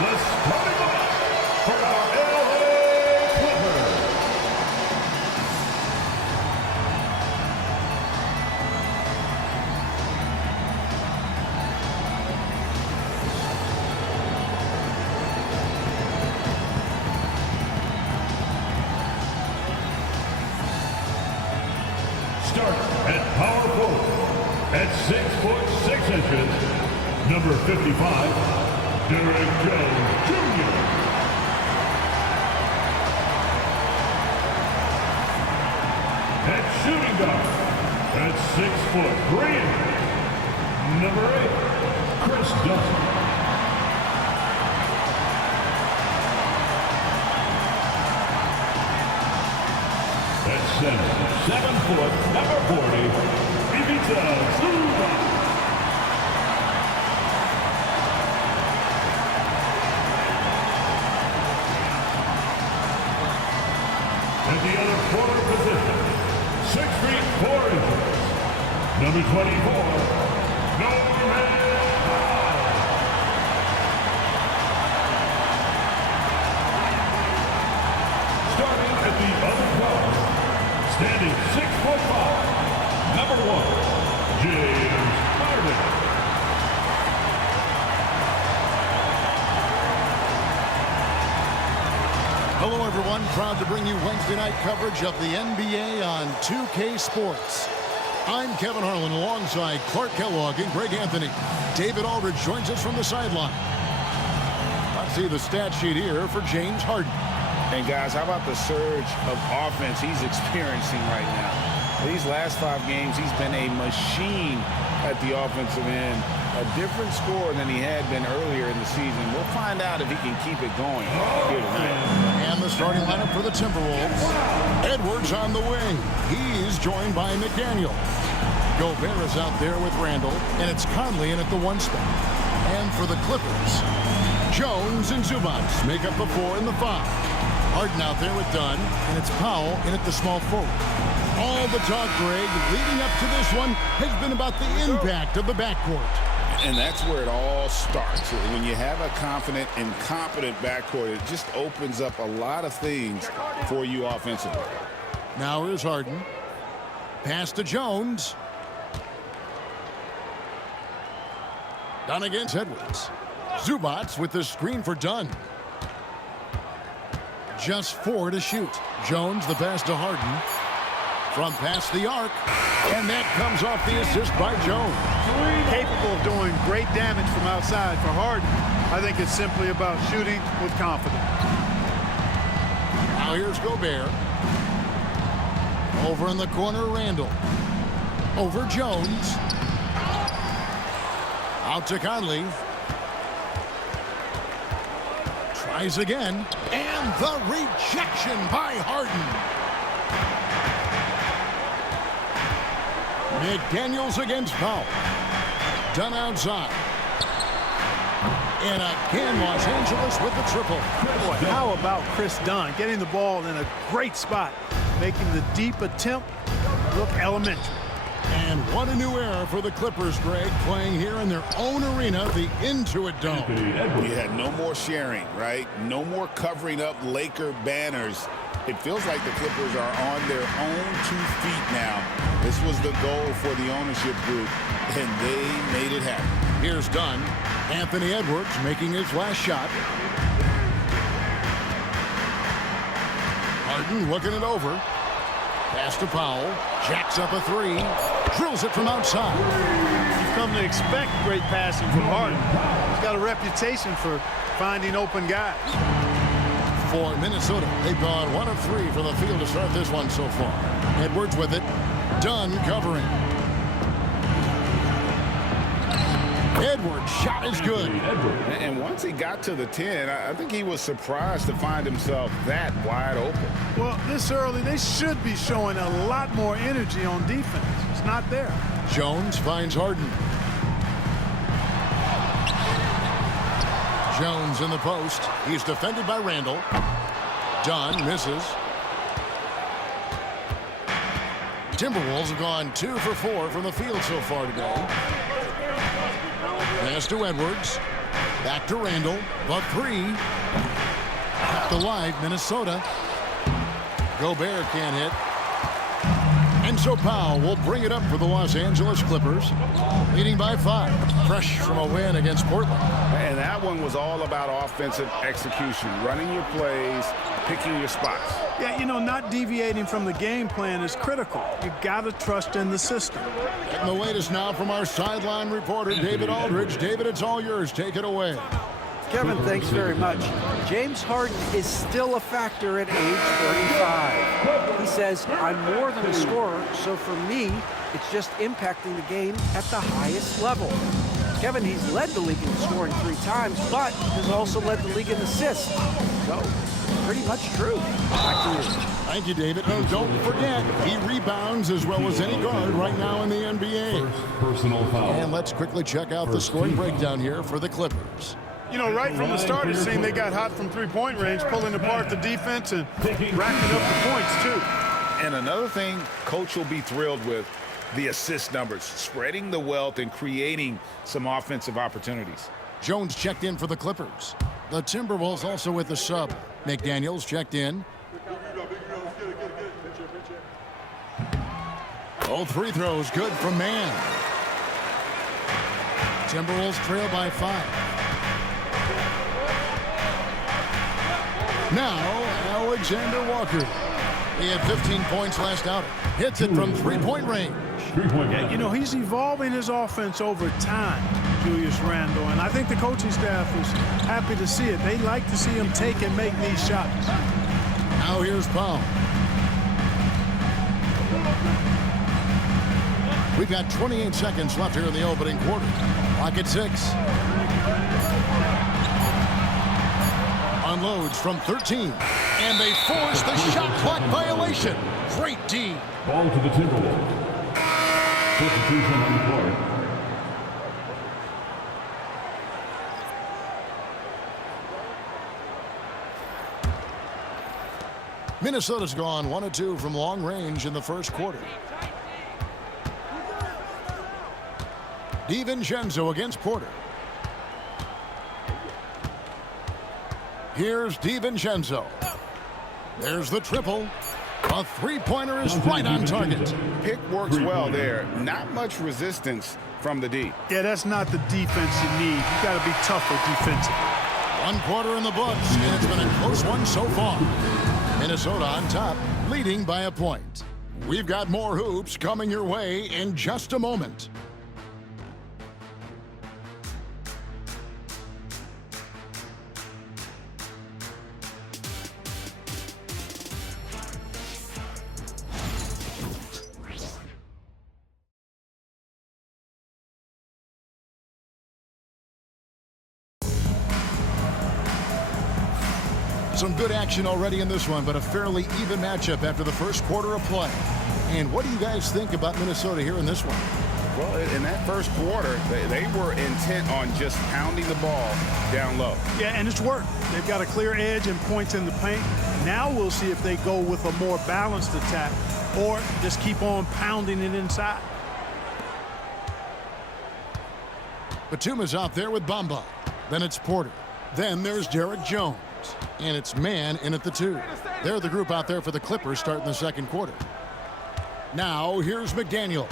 the starting lineup for our LA Clippers. Start at power forward at 6'6", number 55. Derek Jones Jr. At shooting guard, at 6'3", number 8, Chris Dunn. At center, 7 foot, number 40, Ivica Zubac. At the other forward position, 6 feet 4 inches, number 24, Norman Powell. Starting at the other guard, standing 6'5", number 1, James Harden. Hello, everyone. Proud to bring you Wednesday night coverage of the NBA on 2K Sports. I'm Kevin Harlan alongside Clark Kellogg and Greg Anthony. David Aldridge joins us from the sideline. Let's see the stat sheet here for James Harden. And, guys, how about the surge of offense he's experiencing right now? These last 5 games, he's been a machine at the offensive end. A different score than he had been earlier in the season. We'll find out if he can keep it going here tonight. And the starting lineup for the Timberwolves. Edwards on the wing. He's joined by McDaniel. Gobert is out there with Randall, and it's Conley in at the 1 spot. And for the Clippers, Jones and Zubac make up the 4 and the 5. Harden out there with Dunn, and it's Powell in at the small forward. All the talk, Greg, leading up to this one has been about the impact of the backcourt. And that's where it all starts. When you have a confident and competent backcourt, it just opens up a lot of things for you offensively. Now here's Harden. Pass to Jones. Dunn against Edwards. Zubac with the screen for Dunn. Just 4 to shoot. Jones the pass to Harden. From past the arc. And that comes off the assist by Jones. Capable of doing great damage from outside for Harden. I think it's simply about shooting with confidence. Now here's Gobert. Over in the corner, Randall. Over Jones. Out to Conley. Tries again. And the rejection by Harden. McDaniels against Powell. Dunn outside. And again, Los Angeles with the triple. Boy, how about Chris Dunn getting the ball in a great spot, making the deep attempt look elementary. And what a new era for the Clippers, Greg, playing here in their own arena, the Intuit Dome. You had no more sharing, right? No more covering up Laker banners. It feels like the Clippers are on their own 2 feet now. This was the goal for the ownership group, and they made it happen. Here's Dunn. Anthony Edwards making his last shot. Harden looking it over. Pass to Powell. Jacks up a 3. Drills it from outside. You've come to expect great passing from Harden. He's got a reputation for finding open guys. For Minnesota, they've gone 1 of 3 from the field to start this one so far. Edwards with it. Dunn covering. Edwards' shot is good. And once he got to the 10, I think he was surprised to find himself that wide open. Well, this early, they should be showing a lot more energy on defense. It's not there. Jones finds Harden. Jones in the post. He's defended by Randall. Dunn misses. Timberwolves have gone 2 for 4 from the field so far today. Pass to Edwards. Back to Randall. The three. Kept alive, Minnesota. Gobert can't hit. And so Powell will bring it up for the Los Angeles Clippers, leading by 5. Fresh from a win against Portland. And that one was all about offensive execution, running your plays, picking your spots. Yeah, you know, not deviating from the game plan is critical. You got to trust in the system. Getting the latest now from our sideline reporter, David Aldridge. David, it's all yours. Take it away. Kevin, thanks very much. James Harden is still a factor at age 35. He says, I'm more than a scorer, so for me, it's just impacting the game at the highest level. Kevin, he's led the league in scoring 3 times, but has also led the league in assists. So, pretty much true. Back to you. Thank you, David. Oh, don't forget, he rebounds as well as any guard right now in the NBA. First personal foul. And let's quickly check out the scoring breakdown here for the Clippers. You know, right from the start, it seemed they got hot from three-point range, pulling apart the defense and racking up the points, too. And another thing Coach will be thrilled with, the assist numbers, spreading the wealth and creating some offensive opportunities. Jones checked in for the Clippers. The Timberwolves also with the sub. McDaniels checked in. All 3 throws good from Mann. Timberwolves trail by 5. Now, Alexander Walker. He had 15 points last outing. Hits it from 3-point range. Yeah, you know, he's evolving his offense over time, Julius Randle, and I think the coaching staff is happy to see it. They like to see him take and make these shots. Now here's Powell. We've got 28 seconds left here in the opening quarter. Clock at 6. Unloads from 13. And they force the shot clock violation. Great D. Ball to the Timberwolves. Substitution on the court. Minnesota's gone 1 of 2 from long range in the first quarter. DiVincenzo against Porter. Here's DiVincenzo. There's the triple. A 3-pointer is right on target. Pick works well there. Not much resistance from the D. Yeah, that's not the defense you need. You got to be tougher defensively. 1 quarter in the books, and it's been a close one so far. Minnesota on top, leading by a point. We've got more hoops coming your way in just a moment. Some good action already in this one, but a fairly even matchup after the first quarter of play. And what do you guys think about Minnesota here in this one? Well, in that first quarter, they were intent on just pounding the ball down low. Yeah, and it's worked. They've got a clear edge and points in the paint. Now we'll see if they go with a more balanced attack or just keep on pounding it inside. Batuma's out there with Bamba. Then it's Porter. Then there's Derek Jones. And it's Mann in at the 2. They're the group out there for the Clippers starting the second quarter. Now here's McDaniels.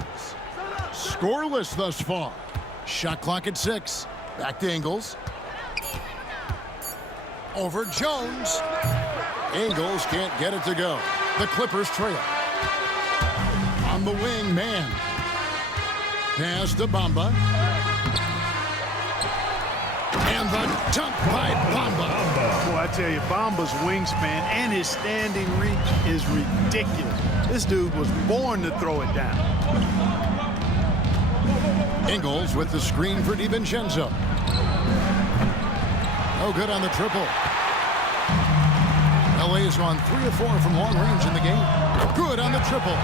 Scoreless thus far. Shot clock at 6. Back to Ingles. Over Jones. Ingles can't get it to go. The Clippers trail. On the wing, Mann. Pass to Bamba. And the dunk by Bamba. Boy, I tell you, Bamba's wingspan and his standing reach is ridiculous. This dude was born to throw it down. Ingles with the screen for DiVincenzo. No good on the triple. LA's gone 3 of 4 from long range in the game. Good on the triple.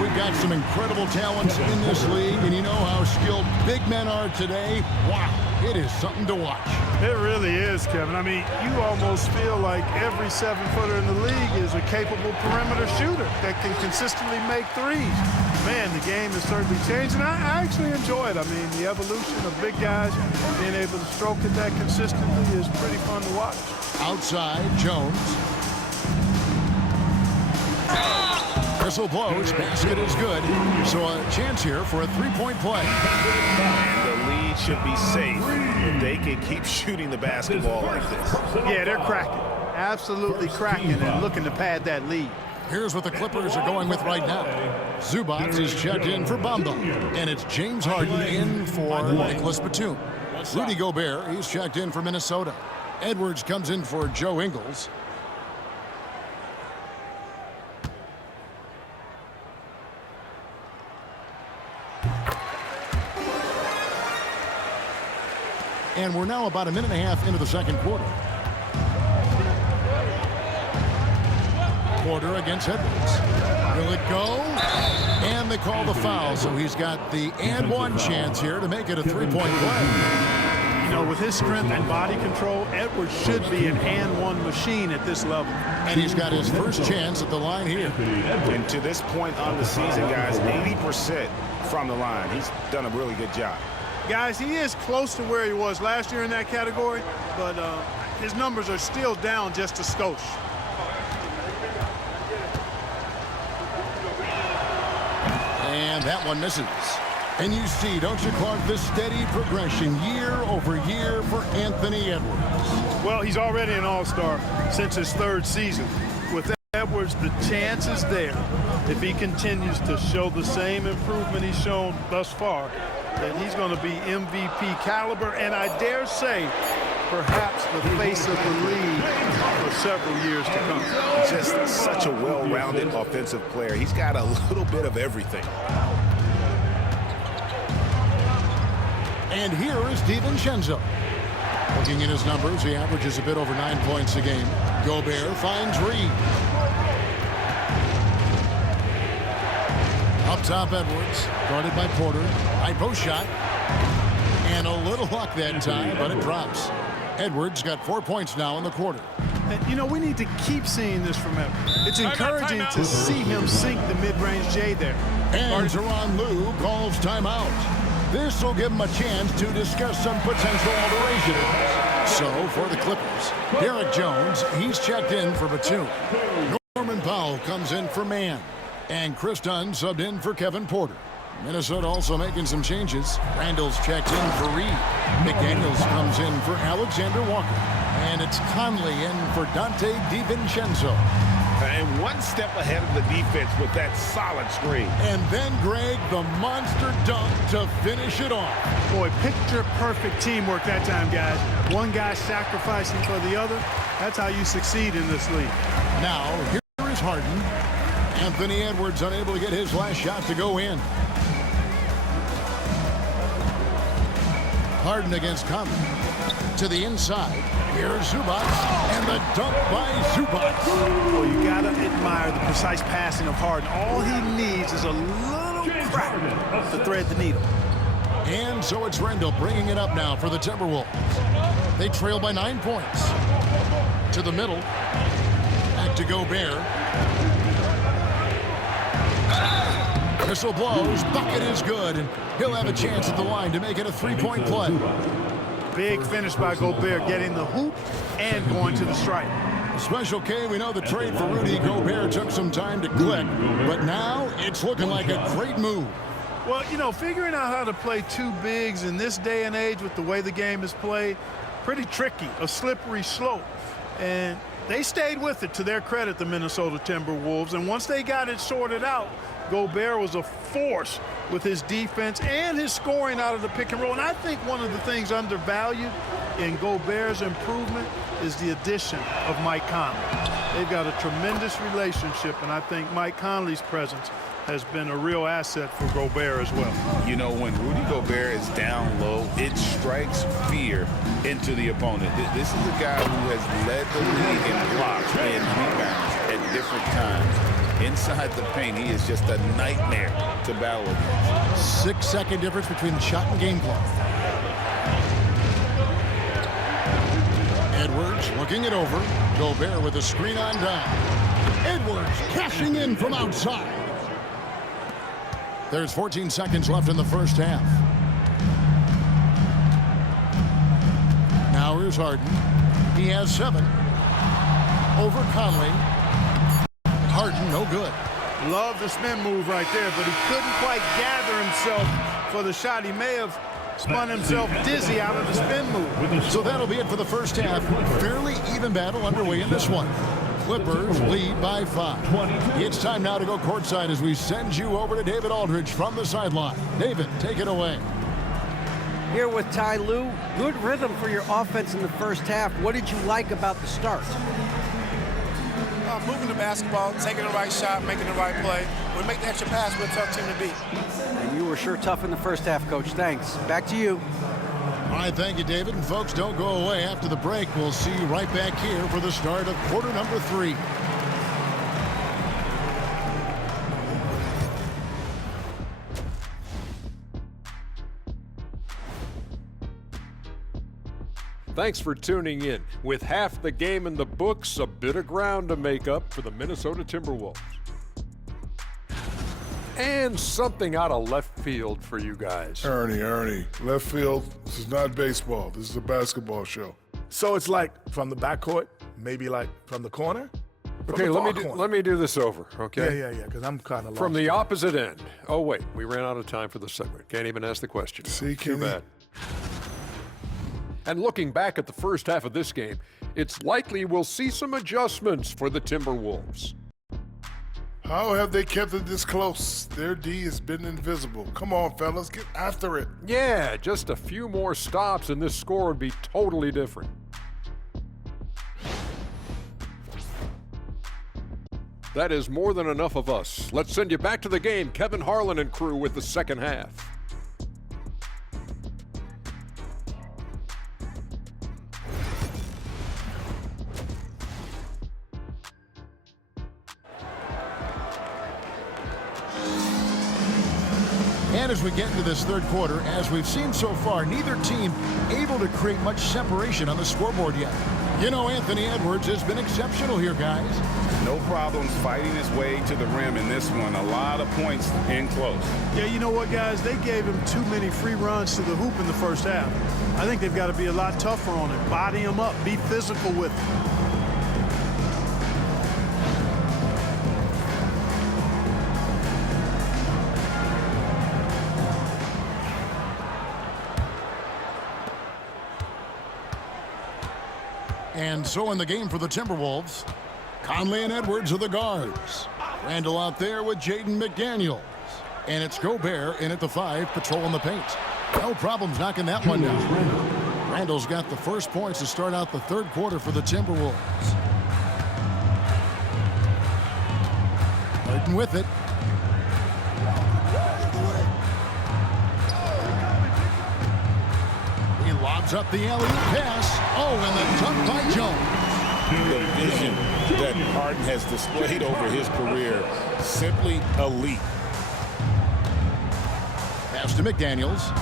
We've got some incredible talents in this league, and you know how skilled big men are today. Wow, it is something to watch. It really is, Kevin. I mean, you almost feel like every 7-footer in the league is a capable perimeter shooter that can consistently make threes. Man, the game has certainly changed, and I actually enjoy it. I mean, the evolution of big guys being able to stroke it that consistently is pretty fun to watch. Outside, Jones. Whistle blows. Basket is good. So a chance here for a three-point play. And the lead should be safe if they can keep shooting the basketball like this. Yeah, they're cracking. Absolutely cracking and looking to pad that lead. Here's what the Clippers are going with right now. Zubac is checked in for Bamba. And it's James Harden in for Nicholas Batum. Rudy Gobert, he's checked in for Minnesota. Edwards comes in for Joe Ingles. And we're now about a minute and a half into the second quarter. Porter against Edwards. Will it go? And they call the foul, so he's got the and one chance here to make it a three-point play. You know, with his strength and body control, Edwards should be an and one machine at this level. And he's got his first chance at the line here. And to this point on the season, guys, 80% from the line. He's done a really good job. Guys, he is close to where he was last year in that category, but his numbers are still down just a skosh. And that one misses. And you see, don't you, Clark, the steady progression year over year for Anthony Edwards. Well, he's already an all-star since his third season. With Edwards, the chance is there, if he continues to show the same improvement he's shown thus far, that he's going to be MVP caliber, and I dare say, perhaps the face of the league for several years to come. Just such a well-rounded offensive player. He's got a little bit of everything. And here is DiVincenzo. Looking at his numbers, he averages a bit over 9 points a game. Gobert finds Reed. Up top, Edwards, guarded by Porter. High post shot. And a little luck that time, but it drops. Edwards got 4 points now in the quarter. And, you know, we need to keep seeing this from Edwards. It's encouraging to see him sink the mid-range J there. And Tyronn Lue calls timeout. This will give him a chance to discuss some potential alterations. So, for the Clippers, Derek Jones, he's checked in for Batum. Norman Powell comes in for Mann. And Chris Dunn subbed in for Kevin Porter. Minnesota also making some changes. Randall's checked in for Reed. McDaniels comes in for Alexander Walker. And it's Conley in for Dante DiVincenzo. And one step ahead of the defense with that solid screen. And then, Greg, the monster dunk to finish it off. Boy, picture-perfect teamwork that time, guys. One guy sacrificing for the other. That's how you succeed in this league. Now, here is Harden. Anthony Edwards unable to get his last shot to go in. Harden against Conley. To the inside. Here's Zubac. And the dunk by Zubac. Well, you got to admire the precise passing of Harden. All he needs is a little crack to thread the needle. And so it's Randall bringing it up now for the Timberwolves. They trail by 9 points. To the middle. Back to Gobert. Whistle blows. Bucket is good. And he'll have a chance at the line to make it a three-point play. Big finish by Gobert, getting the hoop and going to the stripe. Special K, we know the trade for Rudy Gobert took some time to click, but now it's looking like a great move. Well, you know, figuring out how to play two bigs in this day and age with the way the game is played, pretty tricky, a slippery slope. And they stayed with it, to their credit, the Minnesota Timberwolves. And once they got it sorted out, Gobert was a force with his defense and his scoring out of the pick and roll. And I think one of the things undervalued in Gobert's improvement is the addition of Mike Conley. They've got a tremendous relationship, and I think Mike Conley's presence has been a real asset for Gobert as well. You know, when Rudy Gobert is down low, it strikes fear into the opponent. This is a guy who has led the league in blocks and rebounds at different times. Inside the paint, he is just a nightmare to battle against. 6 second difference between shot and game clock. Edwards looking it over. Gobert with a screen on down. Edwards cashing in from outside. There's 14 seconds left in the first half. Now here's Harden. He has 7. Over Conley. Harden, no good. Love the spin move right there, but he couldn't quite gather himself for the shot. He may have spun himself dizzy out of the spin move. So that'll be it for the first half. Fairly even battle underway in this one. Clippers lead by 5. It's time now to go courtside as we send you over to David Aldridge from the sideline. David, take it away. Here with Ty Lue. Good rhythm for your offense in the first half. What did you like about the start? Moving the basketball, taking the right shot, making the right play. We make the extra pass, we're a tough team to beat. And you were sure tough in the first half, Coach. Thanks. Back to you. All right, thank you, David. And folks, don't go away. After the break, we'll see you right back here for the start of quarter number 3. Thanks for tuning in. With half the game in the books, a bit of ground to make up for the Minnesota Timberwolves. And something out of left field for you guys. Ernie, left field, this is not baseball. This is a basketball show. So it's like from the backcourt, maybe like from the corner? Okay, let me do this over, okay? Yeah, because I'm kind of lost. From the opposite end. Oh, wait, we ran out of time for the segment. Can't even ask the question. See, Too Kenny? bad. And looking back at the first half of this game, it's likely we'll see some adjustments for the Timberwolves. How have they kept it this close? Their D has been invisible. Come on, fellas, get after it. Yeah, just a few more stops and this score would be totally different. That is more than enough of us. Let's send you back to the game. Kevin Harlan and crew with the second half. And as we get into this third quarter, as we've seen so far, neither team able to create much separation on the scoreboard yet. You know, Anthony Edwards has been exceptional here, guys. No problems fighting his way to the rim in this one. A lot of points in close. Yeah, you know what, guys? They gave him too many free runs to the hoop in the first half. I think they've got to be a lot tougher on him. Body him up. Be physical with him. And so in the game for the Timberwolves, Conley and Edwards are the guards. Randall out there with Jaden McDaniels. And it's Gobert in at the 5, patrolling the paint. No problems knocking that one down. Randall's got the first points to start out the third quarter for the Timberwolves. Harden with it. He lobs up the alley-oop pass. Oh, and the dunk by Jones. The vision that Harden has displayed over his career, simply elite. Pass to McDaniels.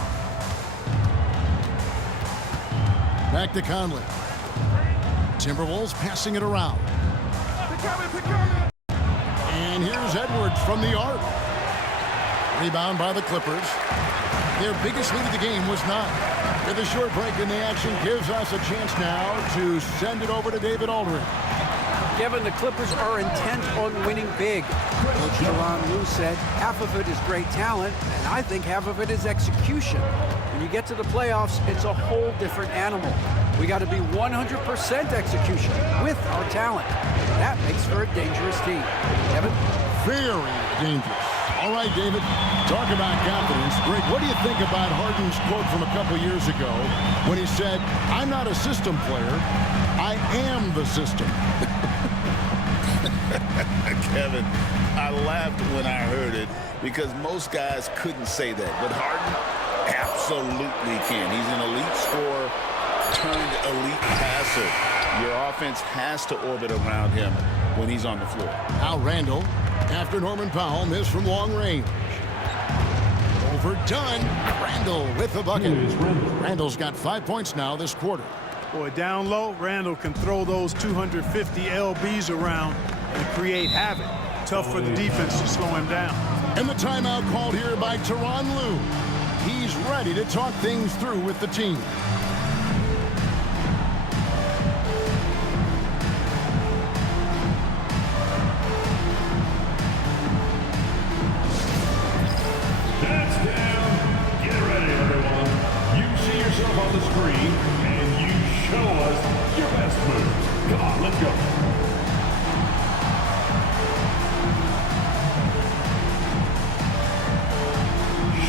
Back to Conley. Timberwolves passing it around. And here's Edwards from the arc. Rebound by the Clippers. Their biggest lead of the game was 9. With a short break in the action gives us a chance now to send it over to David Aldridge. Kevin, the Clippers are intent on winning big. Coach Tyronn Lue said half of it is great talent, and I think half of it is execution. When you get to the playoffs, it's a whole different animal. We got to be 100% execution with our talent. That makes for a dangerous team. Kevin? Very dangerous. All right, David, talk about confidence. Greg, what do you think about Harden's quote from a couple years ago when he said, "I'm not a system player, I am the system"? Kevin, I laughed when I heard it because most guys couldn't say that, but Harden absolutely can. He's an elite scorer turned elite passer. Your offense has to orbit around him when he's on the floor. Now Randall, after Norman Powell missed from long range. Overdone. Randall with the bucket. Randall's got 5 points now this quarter. Boy, down low, Randall can throw those 250 LBs around and create havoc. Tough for the defense to slow him down. And the timeout called here by Tyronn Lue. He's ready to talk things through with the team. That's down. Get ready, everyone. You see yourself on the screen, and you show us your best moves. Come on, let's go.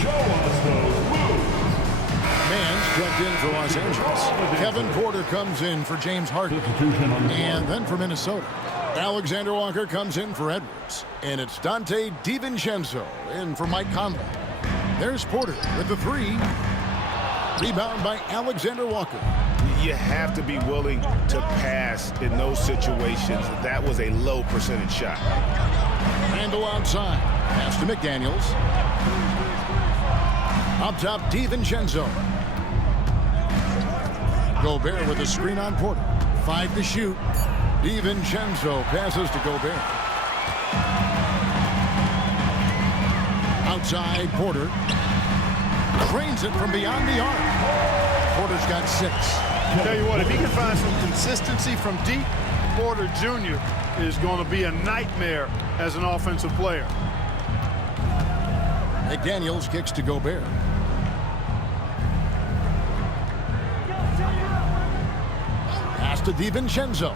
Show us those moves. Man's checked in for Los Angeles. Kevin Porter comes in for James Harden. And then for Minnesota, Alexander Walker comes in for Edwards. And it's Dante DiVincenzo in for Mike Conley. There's Porter with the three. Rebound by Alexander Walker. You have to be willing to pass in those situations. That was a low percentage shot. Randall outside. Pass to McDaniels. Up top, DiVincenzo. Gobert with a screen on Porter. 5 to shoot. DiVincenzo passes to Gobert. Outside, Porter. Drains it from beyond the arc. Porter's got 6. Tell you what, if he can find some consistency from deep, Porter Jr. is going to be a nightmare as an offensive player. McDaniels kicks to Gobert. Pass to DiVincenzo.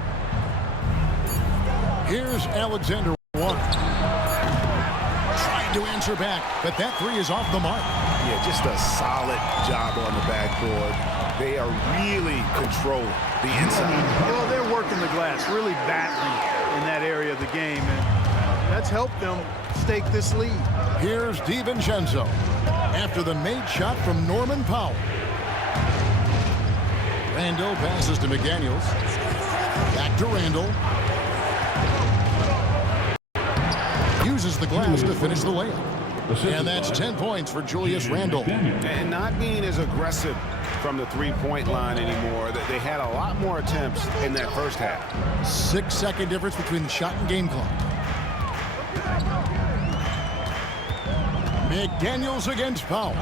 Here's Alexander Walker. Trying to answer back, but that three is off the mark. Yeah, just a solid job on the backboard. They are really controlling the inside. Well, they're working the glass really badly in that area of the game, and that's helped them stake this lead. Here's DiVincenzo after the made shot from Norman Powell. Randall passes to McDaniels. Back to Randall. Uses the glass to finish the layup. And that's 10 points for Julius Randle. And not being as aggressive from the three-point line anymore. They had a lot more attempts in that first half. 6-second difference between the shot and game clock. McDaniels against Powell.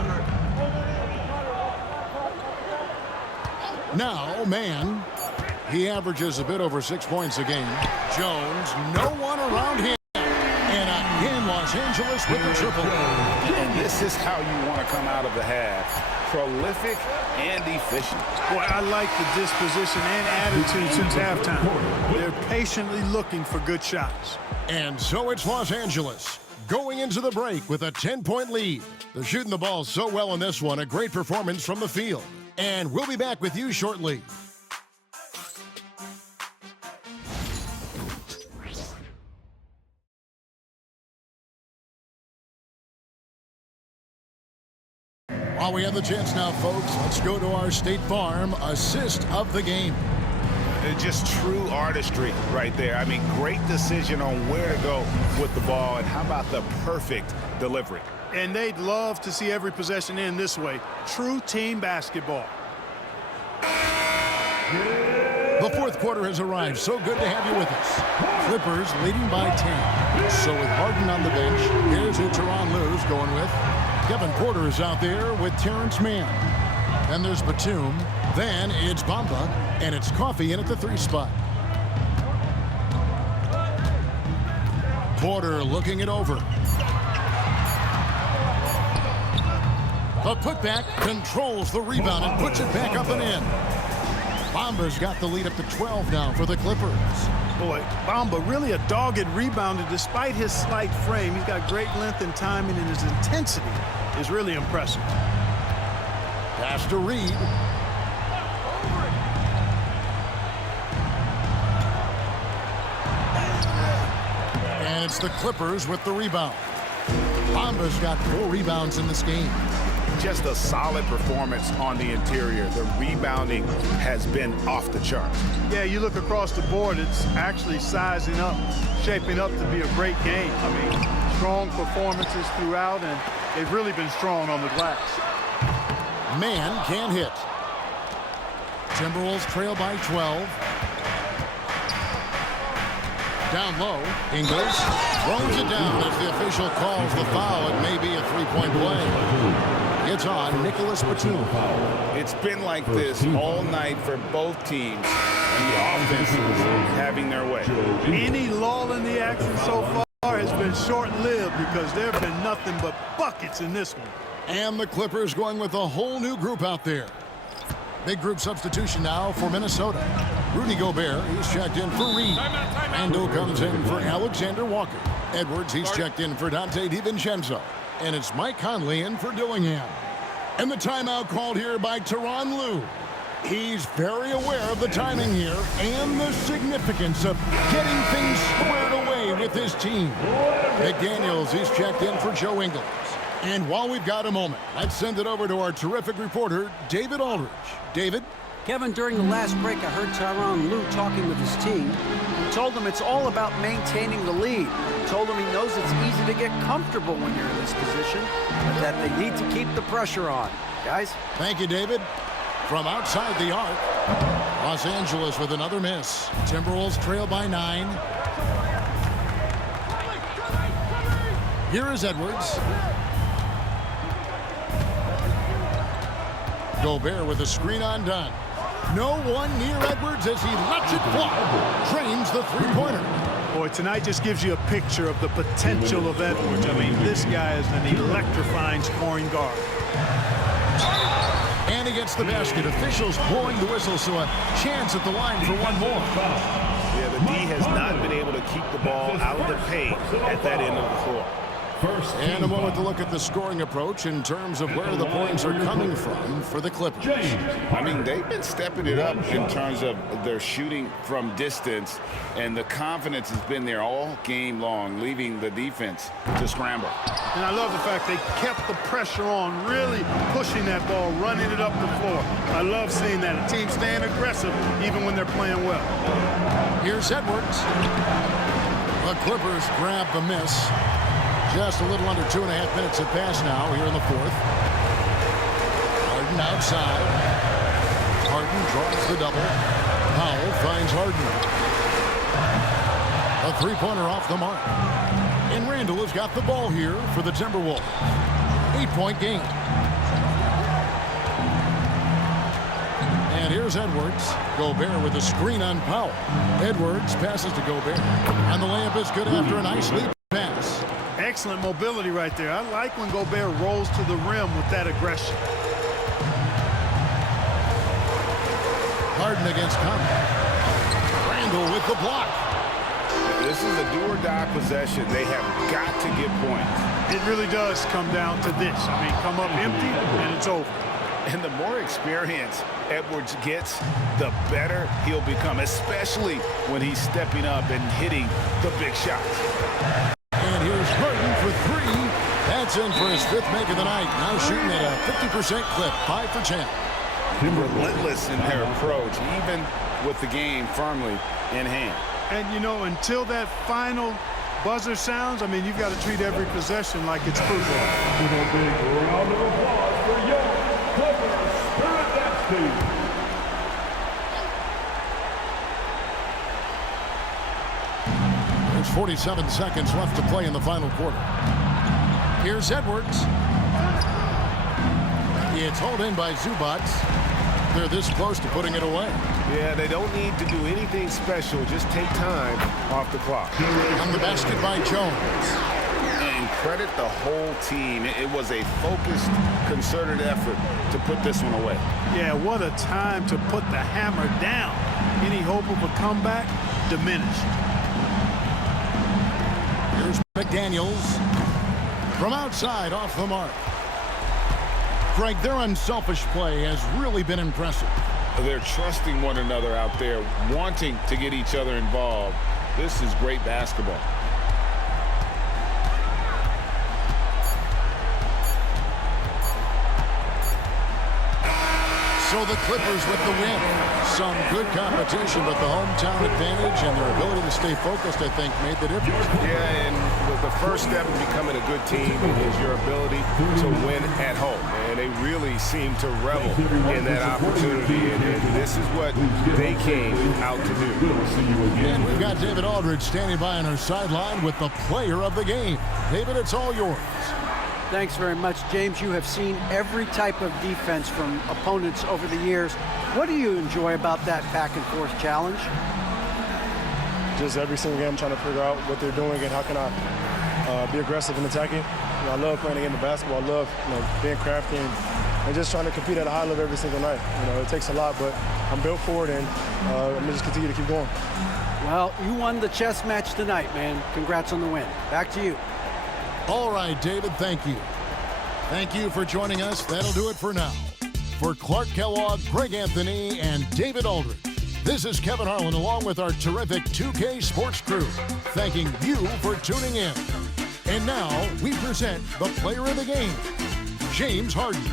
Now, man. He averages a bit over 6 points a game. Jones, no one around him. And again, Los Angeles with the triple. And this is how you want to come out of the half. Prolific and efficient. Boy, I like the disposition and attitude since halftime. They're patiently looking for good shots. And so it's Los Angeles going into the break with a 10-point lead. They're shooting the ball so well in this one. A great performance from the field. And we'll be back with you shortly. While we have the chance now, folks, let's go to our State Farm assist of the game. Just true artistry right there. I mean, great decision on where to go with the ball, and how about the perfect delivery? And they'd love to see every possession end this way. True team basketball. The fourth quarter has arrived. So good to have you with us. Clippers leading by 10. So with Harden on the bench, here's who Tyronn Lue's going with. Kevin Porter is out there with Terrence Mann. Then there's Batum. Then it's Bamba. And it's Coffey in at the 3 spot. Porter looking it over. The putback controls the rebound and puts it back up and in. Bamba's got the lead up to 12 now for the Clippers. Boy, Bamba really a dogged rebounder despite his slight frame. He's got great length and timing, and his intensity is really impressive. Pass to Reed. And it's the Clippers with the rebound. Bamba's got 4 rebounds in this game. Just a solid performance on the interior. The rebounding has been off the charts. Yeah, you look across the board, it's actually sizing up, shaping up to be a great game. I mean, strong performances throughout, and they've really been strong on the glass. Man can't hit. Timberwolves trail by 12. Down low, Ingles throws it down as the official calls the foul. It may be a three-point play. It's on Nicholas Batum. It's been like this all night for both teams. And the offense is having their way. Any lull in the action so far has been short-lived because there have been nothing but buckets in this one. And the Clippers going with a whole new group out there. Big group substitution now for Minnesota. Rudy Gobert, he's checked in for Reed. Randall comes in for Alexander Walker. Edwards, he's checked in for Dante DiVincenzo. And it's Mike Conley in for Dillingham. And the timeout called here by Tyronn Lue. He's very aware of the timing here and the significance of getting things squared away with his team. McDaniels, he's checked in for Joe Ingles. And while we've got a moment, let's send it over to our terrific reporter, David Aldridge. David? Kevin, during the last break, I heard Tyronn Lue talking with his team. He told them it's all about maintaining the lead. He told them he knows it's easy to get comfortable when you're in this position, but that they need to keep the pressure on. Guys? Thank you, David. From outside the arc, Los Angeles with another miss. Timberwolves trail by 9. Here is Edwards. Gobert with a screen on Dunn. No one near Edwards as he lets it fly. Drains the three-pointer. Boy, tonight just gives you a picture of the potential of Edwards. I mean, this guy is an electrifying scoring guard. And he gets the basket. Officials blowing the whistle, so a chance at the line for one more. Yeah, the D has not been able to keep the ball out of the paint at that end of the floor. And a moment to look at the scoring approach in terms of where the points are coming from for the Clippers. I mean, they've been stepping it up in terms of their shooting from distance, and the confidence has been there all game long, leaving the defense to scramble. And I love the fact they kept the pressure on, really pushing that ball, running it up the floor. I love seeing that. A team staying aggressive even when they're playing well. Here's Edwards. The Clippers grab the miss. Just a little under 2.5 minutes have passed now here in the fourth. Harden outside. Harden draws the double. Powell finds Harden. A three-pointer off the mark. And Randall has got the ball here for the Timberwolves. 8-point game. And here's Edwards. Gobert with a screen on Powell. Edwards passes to Gobert. And the layup is good after a nice lead pass. Excellent mobility right there. I like when Gobert rolls to the rim with that aggression. Harden against Conley. Randall with the block. This is a do-or-die possession. They have got to get points. It really does come down to this. I mean, come up empty, and it's over. And the more experience Edwards gets, the better he'll become, especially when he's stepping up and hitting the big shots. And here's Harden for 3. That's in for his 5th make of the night. Now shooting at a 50% clip, 5 for 10. Relentless in their approach, even with the game firmly in hand. And, you know, until that final buzzer sounds, I mean, you've got to treat every possession like it's football. With a big round of applause for your Clippers Spirit Dance Team. There's 47 seconds left to play in the final quarter. Here's Edwards. It's hauled in by Zubac. They're this close to putting it away. Yeah, they don't need to do anything special. Just take time off the clock. On the basket by Jones. And credit the whole team. It was a focused, concerted effort to put this one away. Yeah, what a time to put the hammer down. Any hope of a comeback diminished. Here's McDaniels. From outside, off the mark. Greg, their unselfish play has really been impressive. They're trusting one another out there, wanting to get each other involved. This is great basketball. So the Clippers with the win. Some good competition, but the hometown advantage and their ability to stay focused, I think, made the difference. Yeah, and the first step in becoming a good team is your ability to win at home. And they really seem to revel in that opportunity. And this is what they came out to do. And we've got David Aldridge standing by on our sideline with the player of the game. David, it's all yours. Thanks very much, James. You have seen every type of defense from opponents over the years. What do you enjoy about that back-and-forth challenge? Just every single game, I'm trying to figure out what they're doing and how can I be aggressive in attacking. I love playing the game of basketball. I love being crafty and just trying to compete at a high level every single night. It takes a lot, but I'm built for it, and I'm going to just continue to keep going. Well, you won the chess match tonight, man. Congrats on the win. Back to you. All right, David, thank you. Thank you for joining us. That'll do it for now. For Clark Kellogg, Greg Anthony, and David Aldridge, this is Kevin Harlan along with our terrific 2K Sports crew, thanking you for tuning in. And now we present the player of the game, James Harden.